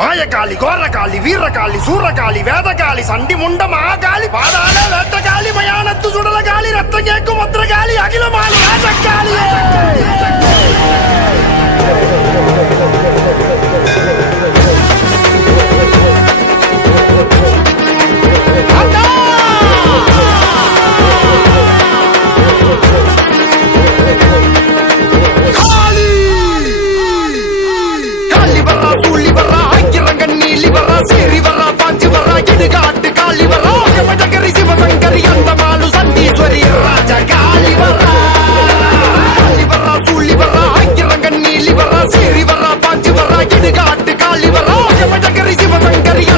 மாயக்காளி கோரக்காளி வீரக்காளி சூரக்காளி வேதகாளி சண்டி முண்ட மகாகாளி பாதாள வேட்டகாளி மயானத்து சுடலகாளி ரத்தம் கேட்கும் பத்திரகாளி அகிலமாளி ராஜகாளி அடிச்சா காலி வர்றா. காலி வர்றா சூழி வர்றா ஆயிரம் கண்ணீலி வர்றா சீரி வர்றா பாஞ்சு வர்றா இடுகாட்டு காலி வர்றா. ஜமடகரி சிவசங்கரியா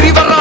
Riva